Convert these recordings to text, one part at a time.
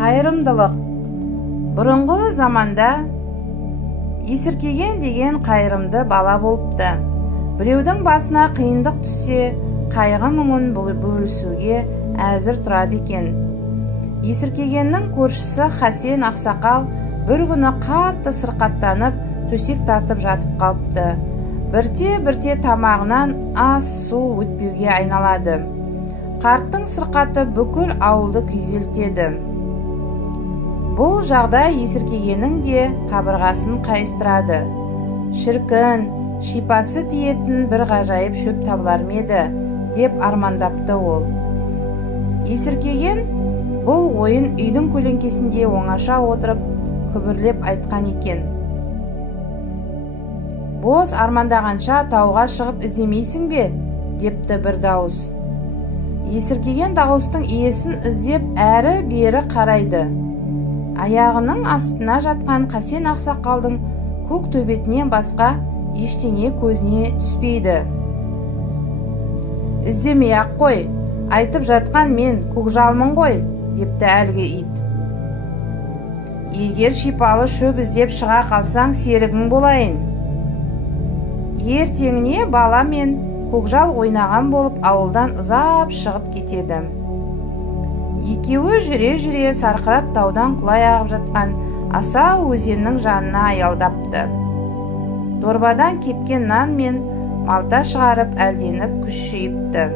Қайырымдылық. Бұрынғы заманда Есіркеген деген қайырымды бала болыпты. Біреудің басына қиындық түссе, қайғы мұңын бөлісуге әзір тұрады екен. Есіркегеннің көршісі Хасен ақсақал бір күні қатты сырқаттанып, төсек тартып жатып қалыпты. Бірте-бірте тамағынан ас, су өтпеуге айналады. Қарттың сырқаты бүкіл ауылды күйзелтеді. Бұл жағдай Есіркегеннің де қабырғасын қайыстырады. Шіркін, шипасы тиетін бір ғажайып шөп табылар ма еді, деп армандапты ол. Есіркеген бұл ойын үйдің көлеңкесінде оңаша отырып, күбірлеп айтқан екен. Бос армандағанша тауға шығып іздемейсің бе? Депті бір дауыс. Есіркеген дауыстың иесін іздеп әрі бері қарайды. Аяғының астына жатқан Хасен ақсақалдың көк төбетінен басқа ештеңе көзіне түспейді. Іздемей-ақ қой, айтып жатқан мен көкжалмын ғой, депті әлгі ит. Егер шипалы шөп іздеп шыға қалсаң, серігің болайын. Ертеңіне бала мен көкжал ойнаған болып ауылдан ұзап шығып кетеді. Екеуі жүре-жүре сарқырап таудан құлай ағып жатқан асау өзеннің жанына аялдапты. Дорбадан кепкен нан мен малта шығарып әлденіп күш жиыпты.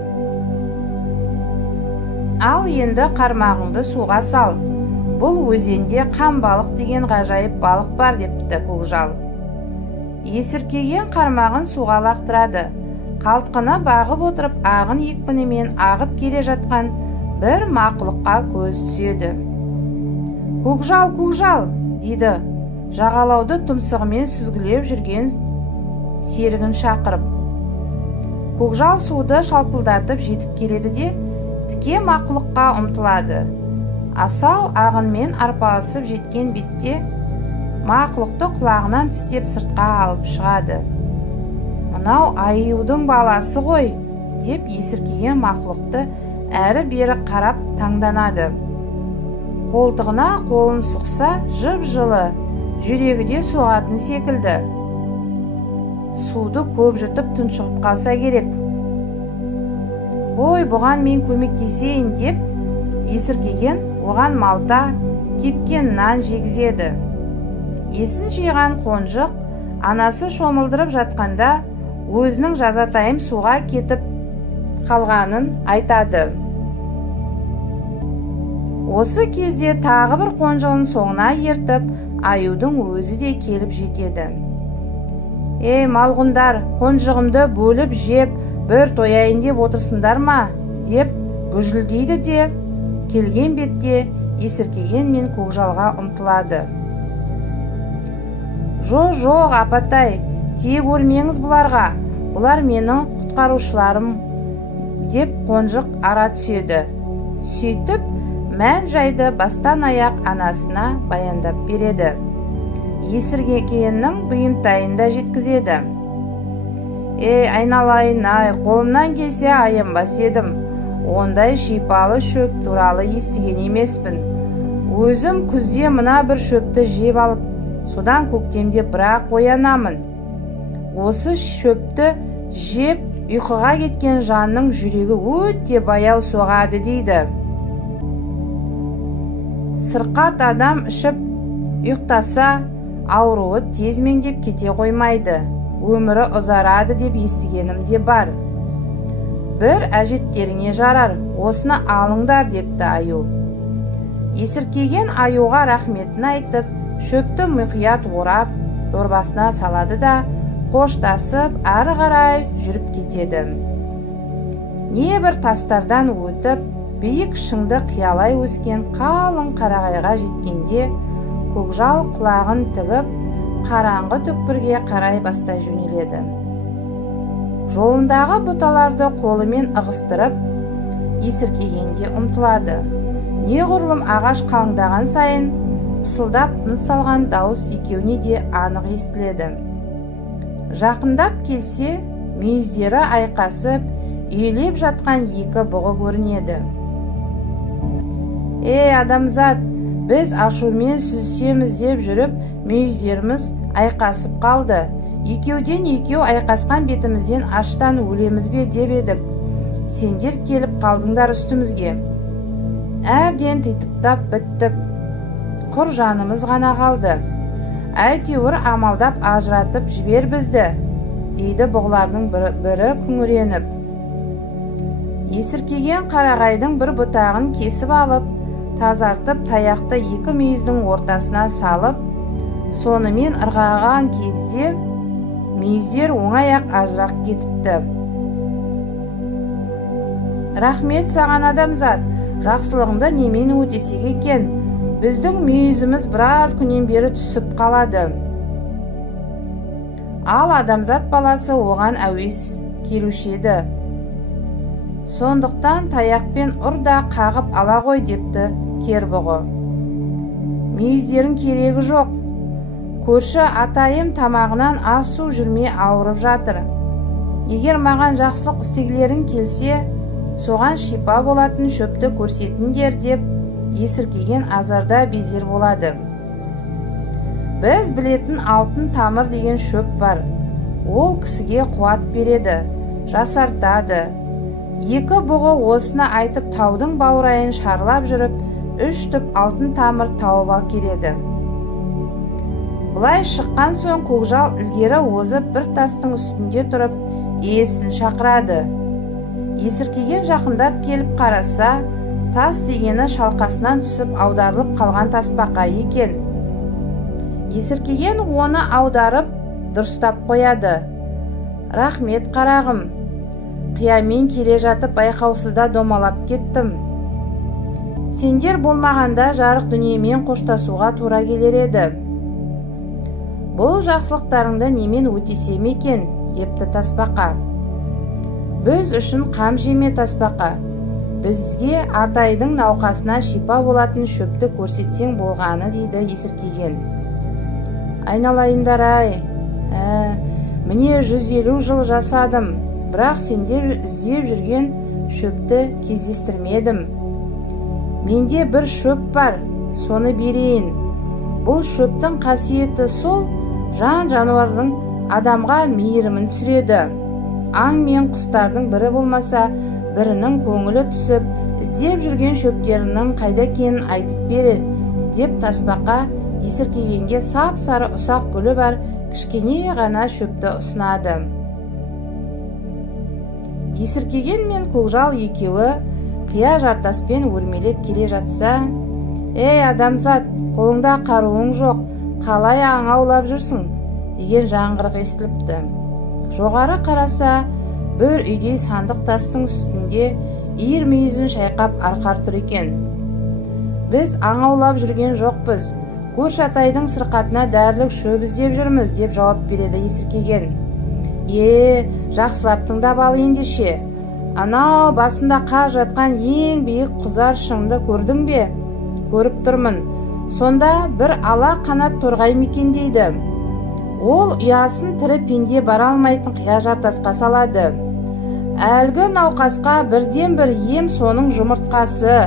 Ал енді қармағыңды суға сал. Бұл өзенде қамбалық деген ғажайып балық бар, депті көкжал. Есіркеген қармағын суға лақтырады. Қалтқыны бағып отырып, ағын екпінімен ағып келе жатқан бір мақұлыққа көз түседі. Көкжал, көкжал, дейді, жағалауды тұмсығымен сүзгілеп жүрген серігін шақырып. Көкжал суды шалпылдатып жетіп келеді де, тіке мақұлыққа ұмтылады. Асау ағынмен арпалысып жеткен бетте мақұлықты құлағынан тістеп сыртқа алып шығады. Мынау аюдың баласы ғой, деп Есіркеген мақұлықты әрі бері қарап таңданады. Қолтығына қолын сұқса, жып-жылы, жүрегі де соғатын секілді. Суды көп жұтып тұншығып қалса керек. Ой, бұған мен көмектесейін, деп Есіркеген оған малта, кепкен нан жегізеді. Есін жиған қонжық анасы шомылдырып жатқанда өзінің жазатайым суға кетіп қалғанын айтады. Осы кезде тағы бір қонжығын соңына ертіп, аюдың өзі де келіп жетеді. Ей, малғындар, қонжығымды бөліп жеп, бір тояйын деп отырсыңдар ма? Деп гүжілдейді де, келген бетте Есіркеген мен көкжалға ұмтылады. Жоқ, апатай, тиек өрмеңіз бұларға, бұлар менің құтқарушыларым, деп қонжық ара түседі. Сөйтіп, мән жайды бастан аяқ анасына баяндап береді. Есіркегеннің бұйымтайын да жеткізеді. Айналайын, қолымнан келсе аянбас едім. Ондай шипалы шөп туралы естіген емеспін. Өзім күзде мына бір шөпті жеп алып, содан көктемде бірақ оянамын. Осы шөпті жеп ұйқыға кеткен жанның жүрегі өте баяу соғады, дейді. Сырқат адам ішіп ұйықтаса, ауруы тез меңдеп кете қоймайды, өмірі ұзарады деп естігенім де бар. Бір әжеттеріңе жарар, осыны алыңдар, депті аю. Есіркеген аюға рахметін айтып, шөпті мұқият орап, дорбасына салады да, қоштасып, ары қарай жүріп кетеді. Небір тастардан өтіп, биік шыңды қиялай өскен қалың қарағайға жеткенде, көкжал құлағын тігіп, қараңғы түкпірге қарай бастай жөнеледі. Жолындағы бұталарды қолымен ығыстырып, Есіркегенге ұмтылады. Неғұрлым ағаш қалыңдаған сайын, пысылдап тыныс салған дауыс екеуіне де анық естіледі. Жақындап келсе, мүйіздері айқасып, үйелеп жатқан екі бұғы көрінеді. Адамзат, Біз ашумен сүзісеміз деп жүріп, мүйіздеріміз айқасып қалды. Екеуден екеу айқасқан бетімізден аштан өлеміз бе деп едік. Сендер келіп қалдыңдар үстімізге. Әбден титықтап біттік. Құр жанымыз ғана қалды. Әйтеуір амалдап ажыратып жібер бізді, дейді бұғылардың бірі күңіреніп. Есіркеген қарағайдың бір бұтағын кесіп алып, тазартып таяқты екі мүйіздің ортасына салып, сонымен ырғаған кезде мүйіздер оңай-ақ ажырақ кетіпті. Рахмет саған адамзат, жақсылығыңды немен өтесек екен, біздің мүйізіміз біраз күннен бері түсіп қалады. Ал адамзат баласы оған әуес келуші еді. Сондықтан таяқпен ұрда қағып ала ғой депті кербұғы. Мүйіздерің керегі жоқ. Көрші атайым тамағынан ас су жүрмей ауырып жатыр. Егер маған жақсылық істегілерің келсе, соған шипа болатын шөпті көрсетіңдер деп есіркеген азарда безер болады. Біз білетін алтын тамыр деген шөп бар. Ол кісіге қуат береді, жасартады. Екі бұғы осыны айтып таудың баурайын шарлап жүріп, 3 түп алтын тамыр тауып ал келеді. Бұлай шыққан соң көкжал ілгері озып бір тастың үстінде тұрып, иесін шақырады. Есіркеген жақындап келіп қараса, тас дегені шалқасынан түсіп аударылып қалған тасбақа екен. Есіркеген оны аударып дұрыстап қояды. Рахмет қарағым. Қиямен келе жатып байқаусызда домалап кеттім. Сендер болмағанда жарық дүниемен қоштасуға тура келер еді. Бұл жақсылықтарыңды немен өтесем екен, депті тасбақа. Біз үшін қам жеме тасбақа. Бізге атайдың науқасына шипа болатын шөпті көрсетсең болғаны, дейді есіркеген. Айналайындар-ай, міне 150 жыл жасадым. Бірақ сендер іздеп жүрген шөпті кездестірмедім. Менде бір шөп бар, соны берейін. Бұл шөптің қасиеті сол, жан-жануардың адамға мейірімін түсіреді. Аң мен құстардың бірі болмаса, бірінің көңілі түсіп, іздеп жүрген шөптерінің қайда екенін айтып берер, деп тасбақа есіркегенге сап-сары ұсақ гүлі бар кішкене ғана шөпті ұсынады. Есіркеген мен көкжал екеуі қия жартаспен өрмелеп келе жатса, «Ей адамзат, қолыңда қаруың жоқ, қалай аң аулап жүрсің?» деген жаңғырық естіліпті. Жоғары қараса, бір үйдей сандық тастың үстінде иір мүйізін шайқап арқар тұр екен. «Біз аң аулап жүрген жоқпыз, көрші атайдың сырқатына дәрілік шөп іздеп жүрміз», деп жауап береді есіркеген. Жақсылап тыңдап ал ендеше. Анау басында қар жатқан ең биік құзар шыңды көрдің бе? Көріп тұрмын. Сонда бір ала қанат торғай мекендейді. Ол ұясын тірі пенде бара алмайтын қия жартасқа салады. Әлгі науқасқа бірден бір ем соның жұмыртқасы.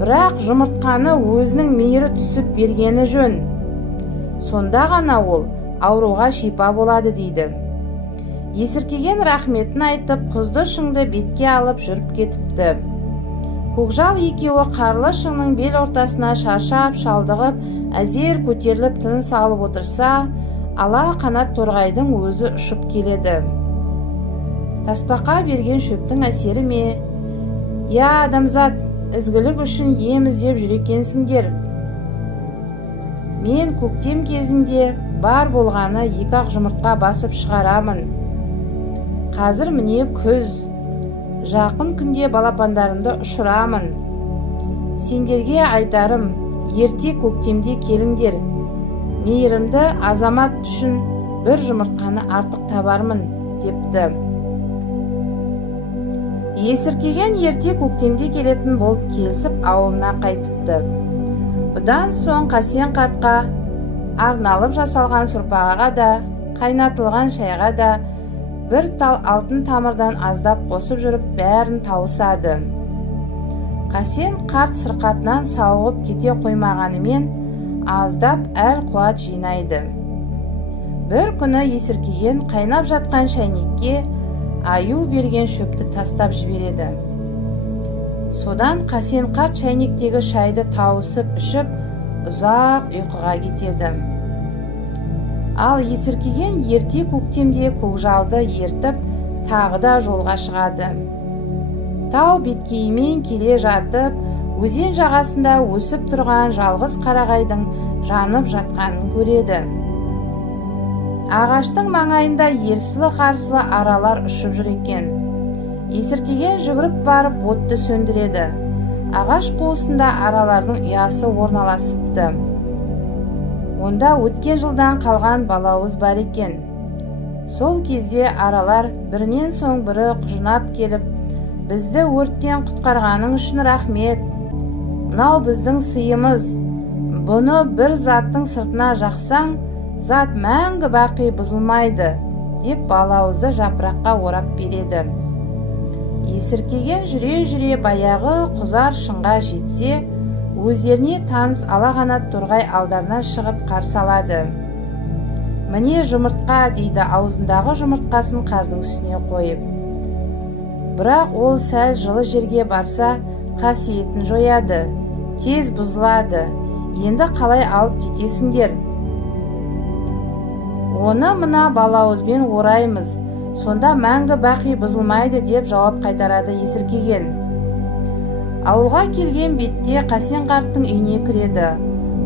Бірақ жұмыртқаны өзінің мейірі түсіп бергені жөн. Сонда ғана ол ауруға шипа болады, дейді. Есіркеген рахметін айтып, құзды шыңды бетке алып жүріп кетіпті. Көкжал екеуі қарлы шыңның бел ортасына шаршап, шалдығып, әзер көтеріліп тыныс алып отырса, ала қанат торғайдың өзі ұшып келеді. Тасбақа берген шөптің әсері ме? «Я адамзат, ізгілік үшін ем іздеп жүр екенсіңдер. Мен көктем кезінде бар болғаны 2-ақ жұмыртқа басып шығарамын. Қазір міне күз, жақын күнде балапандарымды ұшырамын. Сендерге айтарым, ерте көктемде келіңдер. Мейірімді азамат үшін бір жұмыртқаны артық табармын», депті. Есіркеген ерте көктемде келетін болып келісіп ауылына қайтыпты. Бұдан соң Қасен қартқа арналып жасалған сұрпаға да, қайнатылған шайға да бір тал алтын тамырдан аздап қосып жүріп бәрін тауысады. Қасен қарт сырқатынан сауығып кете қоймағанымен аздап әл қуат жинайды. Бір күні есіркеген қайнап жатқан шәйнекке аю берген шөпті тастап жібереді. Содан Қасен қарт шәйнектегі шайды тауысып ішіп, ұзақ ұйқыға кетеді. Ал есіркеген ерте көктемде көкжалды ертіп, тағы да жолға шығады. Тау беткейімен келе жатып, өзен жағасында өсіп тұрған жалғыз қарағайдың жанып жатқанын көреді. Ағаштың маңайында ерсілі-қарсылы аралар ұшып жүр екен. Есіркеген жүгіріп барып отты сөндіреді. Ағаш қуысында аралардың ұясы орналасыпты. Онда өткен жылдан қалған балауыз бар екен. Сол кезде аралар бірінен соң бірі құжынап келіп, бізді өрттен құтқарғаның үшін рахмет. Мынау біздің сыйымыз. Бұны бір заттың сыртына жақсаң, зат мәңгі бақи бұзылмайды, деп балауызды жапыраққа орап береді. Есіркеген жүре-жүре баяғы құзар шыңға жетсе, өздеріне таныс алақанат торғай алдарына шығып қарсы алады. Міне жұмыртқа, дейді аузындағы жұмыртқасын қардың үстіне қойып. Бірақ ол сәл жылы жерге барса, қасиетін жояды, тез бұзылады. Енді қалай алып кетесіңдер? Оны мына балауызбен ораймыз, сонда мәңгі бақи бұзылмайды, деп жауап қайтарады есіркеген. Ауылға келген бетте Қасен қарттың үйіне кіреді.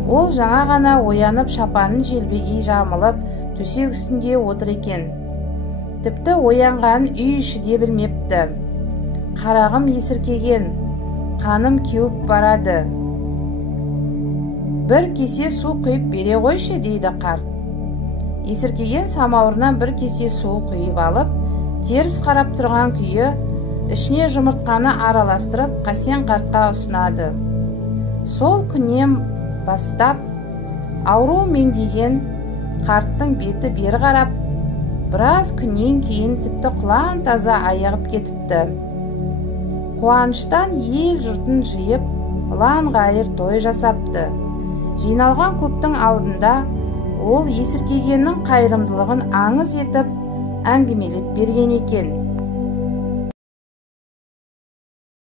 Ол жаңа ғана оянып шапанын желбегей жамылып, төсек үстінде отыр екен. Тіпті оянғанын үй іші де білмепті. Қарағым есіркеген, қаным кеуіп барады. Бір кесе су құйып бере қойшы, дейді қарт. Есіркеген самауырынан бір кесе су құйып алып, теріс қарап тұрған күйі, ішіне жұмыртқаны араластырып Қасен қартқа ұсынады. Сол күннен бастап ауру меңдеген қарттың беті бері қарап, біраз күннен кейін тіпті құлан таза айығып кетіпті. Қуаныштан ел жұртын жиып, ұлан-ғайыр той жасапты. Жиналған көптің алдында ол есіркегеннің қайырымдылығын аңыз етіп, әңгімелеп берген екен.